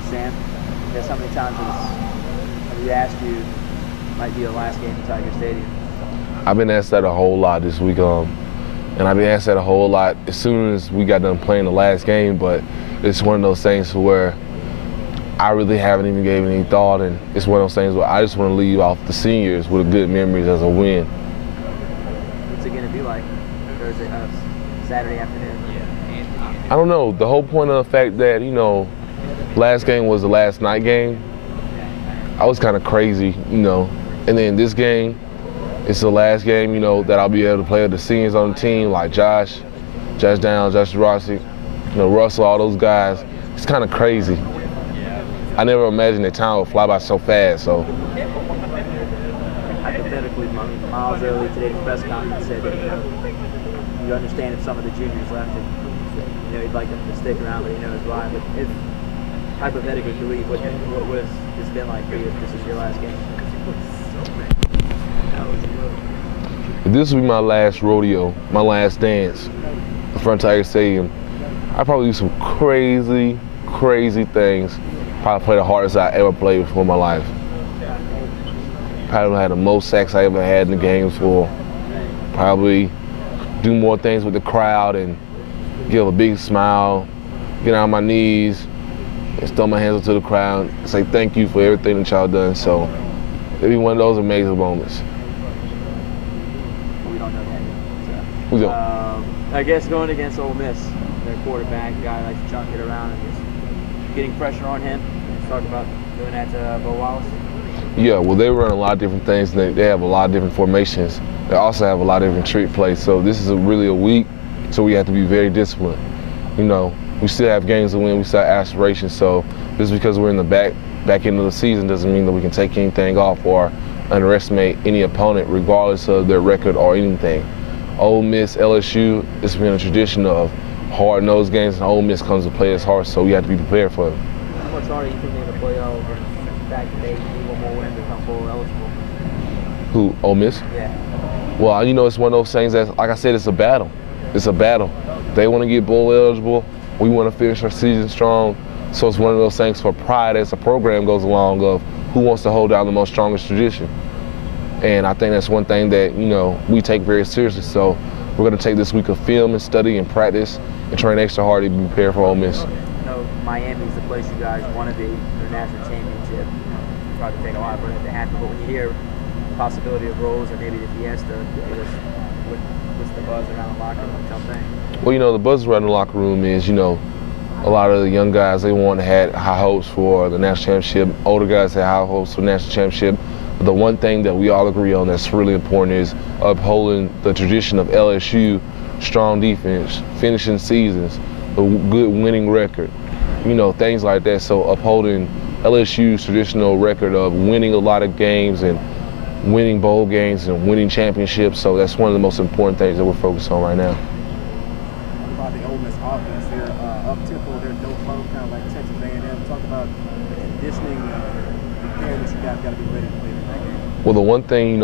challenge, Sam. I guess how many times have we asked you might be the last game in Tiger Stadium? I've been asked that a whole lot this week, and I've been asked that a whole lot as soon as we got done playing the last game, but it's one of those things where I really haven't even given any thought, and it's one of those things where I just want to leave off the seniors with good memories as a win. What's it going to be like Thursday, Saturday afternoon? I don't know. The whole point of the fact that, last game was the last night game, I was kind of crazy, And then this game, it's the last game, that I'll be able to play with the seniors on the team, like Josh Downs, Josh Rossi, Russell, all those guys. It's kind of crazy. I never imagined that time would fly by so fast. So. Hypothetically, Miles early today in the press conference said that you understand if some of the juniors left, and he'd like them to stick around, but he knows why. But if hypothetically, believe what was it's been like for you if this is your last game? If this would be my last rodeo, my last dance in front of Tiger Stadium, I'd probably do some crazy, crazy things. Probably play the hardest I ever played before in my life. Probably had the most sacks I ever had in the game before. Probably do more things with the crowd and give a big smile, get on my knees, and throw my hands up to the crowd and say thank you for everything that y'all done. So it'll be one of those amazing moments. We don't know that yet. So. We don't. I guess going against Ole Miss, their quarterback, guy likes to chunk it around and just getting pressure on him. Let's talk about doing that to Bo Wallace. Yeah, well, they run a lot of different things. They have a lot of different formations. They also have a lot of different trick plays. So this is really a week, so we have to be very disciplined. We still have games to win. We still have aspirations. So just because we're in the back end of the season doesn't mean that we can take anything off or underestimate any opponent, regardless of their record or anything. Ole Miss, LSU, it's been a tradition of hard-nosed games, and Ole Miss comes to play as hard, so we have to be prepared for them. How much harder do you think they're going to play over the fact that they need one more win to become full eligible? Who, Ole Miss? Yeah. Well, it's one of those things that, like I said, it's a battle. It's a battle. They want to get bowl eligible. We want to finish our season strong. So it's one of those things for pride as the program goes along of who wants to hold down the most strongest tradition. And I think that's one thing that, we take very seriously. So we're going to take this week of film and study and practice and train extra hard to be prepared for Ole Miss. Miami's the place you guys want to be for the national championship. You probably take a lot for it to happen, but when you hear the possibility of Rose or maybe the Fiesta, what's the buzz around the locker room? What y'all think? Well, the buzz around the locker room is, a lot of the young guys, they had high hopes for the national championship. Older guys had high hopes for the national championship. But the one thing that we all agree on that's really important is upholding the tradition of LSU, strong defense, finishing seasons, a good winning record, things like that. So upholding LSU's traditional record of winning a lot of games and winning bowl games and winning championships. So that's one of the most important things that we're focused on right now. About the Ole Miss offense, they're up-tempo, they're no flow, kind of like Texas A&M. Talk about the conditioning, preparing that you guys got to be ready to play that game. Well, the one thing,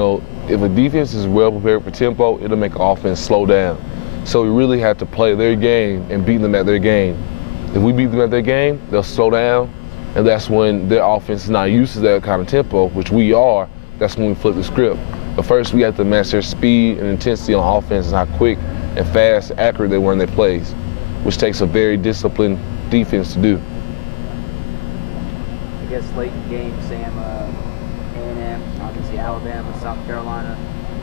if a defense is well prepared for tempo, it'll make an offense slow down. So we really have to play their game and beat them at their game. If we beat them at their game, they'll slow down, and that's when their offense is not used to that kind of tempo, which we are. That's when we flip the script. But first, we have to match their speed and intensity on offense and how quick and fast and accurate they were in their plays, which takes a very disciplined defense to do. I guess late in the game, Sam, A&M, obviously Alabama, South Carolina,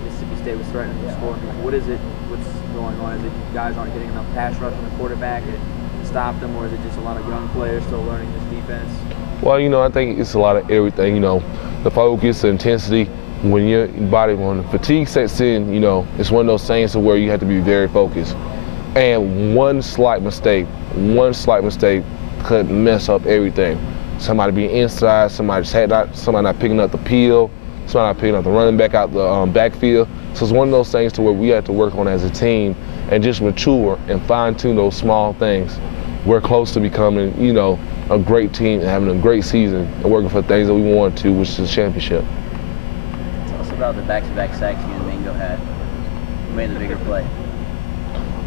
Mississippi State was threatening to score. What is it? What's going on? Is it you guys aren't getting enough pass rush from the quarterback to stop them, or is it just a lot of young players still learning this defense? Well, I think it's a lot of everything. The focus, the intensity. When when fatigue sets in, it's one of those things where you have to be very focused. And one slight mistake could mess up everything. Somebody being inside, somebody not picking up the peel, somebody not picking up the running back out the backfield. So it's one of those things to where we have to work on as a team and just mature and fine-tune those small things. We're close to becoming, a great team and having a great season and working for things that we want to, which is a championship. Tell us about the back-to-back sacks you and Mingo had. Who made the bigger play?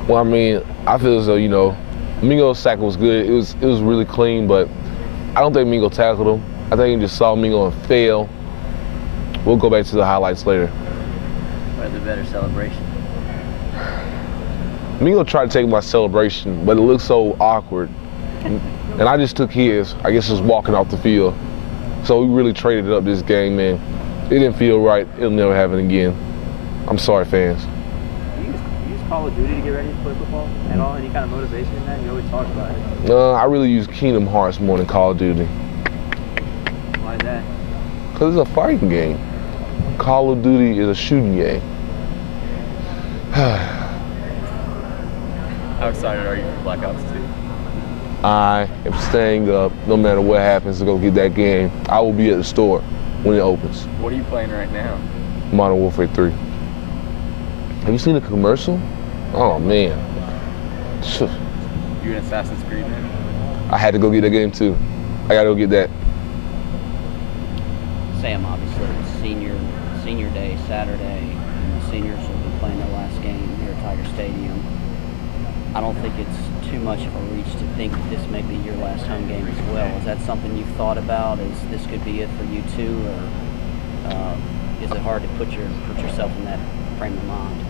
Well, I feel as though, Mingo's sack was good. It was really clean, but I don't think Mingo tackled him. I think he just saw Mingo and fail. We'll go back to the highlights later. What the better celebration? Mingo tried to take my celebration, but it looked so awkward. And I just took his. I guess just walking off the field. So we really traded it up this game, man. It didn't feel right. It'll never happen again. I'm sorry, fans. You use Call of Duty to get ready to play football at all? Any kind of motivation in that? You always talk about it. I really use Kingdom Hearts more than Call of Duty. Why is that? Because it's a fighting game. Call of Duty is a shooting game. How excited are you for Black Ops 2? I am staying up no matter what happens to go get that game. I will be at the store when it opens. What are you playing right now? Modern Warfare 3. Have you seen the commercial? Oh, man. You an Assassin's Creed man? I had to go get that game, too. I gotta go get that. Sam, obviously, it's senior day, Saturday, and the seniors will be playing their last game here at Tiger Stadium. I don't think it's too much of a reach to think that this may be your last home game as well. Is that something you've thought about? Is this could be it for you too, or is it hard to put yourself in that frame of mind?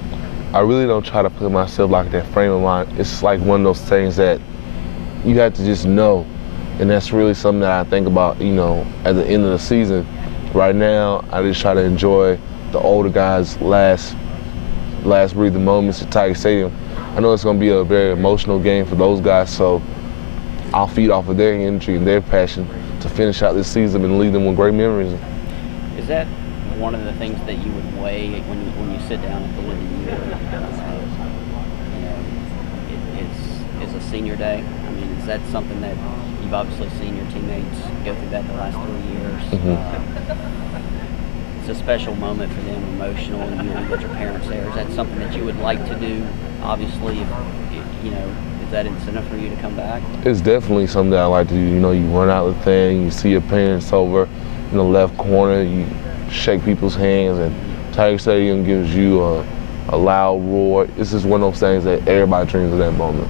I really don't try to put myself like that frame of mind. It's like one of those things that you have to just know, and that's really something that I think about, you know, at the end of the season. Right now, I just try to enjoy the older guys' last breathing moments at Tiger Stadium. I know it's going to be a very emotional game for those guys, so I'll feed off of their energy and their passion to finish out this season and leave them with great memories. Is that one of the things that you would weigh when you sit down at the end of the year? Is a senior day? I mean, is that something that you've obviously seen your teammates go through that the last 3 years? Mm-hmm. It's a special moment for them, emotional, and you know, you got your parents there. Is that something that you would like to do? Obviously, you know, is that incentive for you to come back? It's definitely something that I like to do. You know, you run out the thing, you see your parents over in the left corner, you shake people's hands, and Tiger Stadium gives you a loud roar. This is one of those things that everybody dreams of that moment.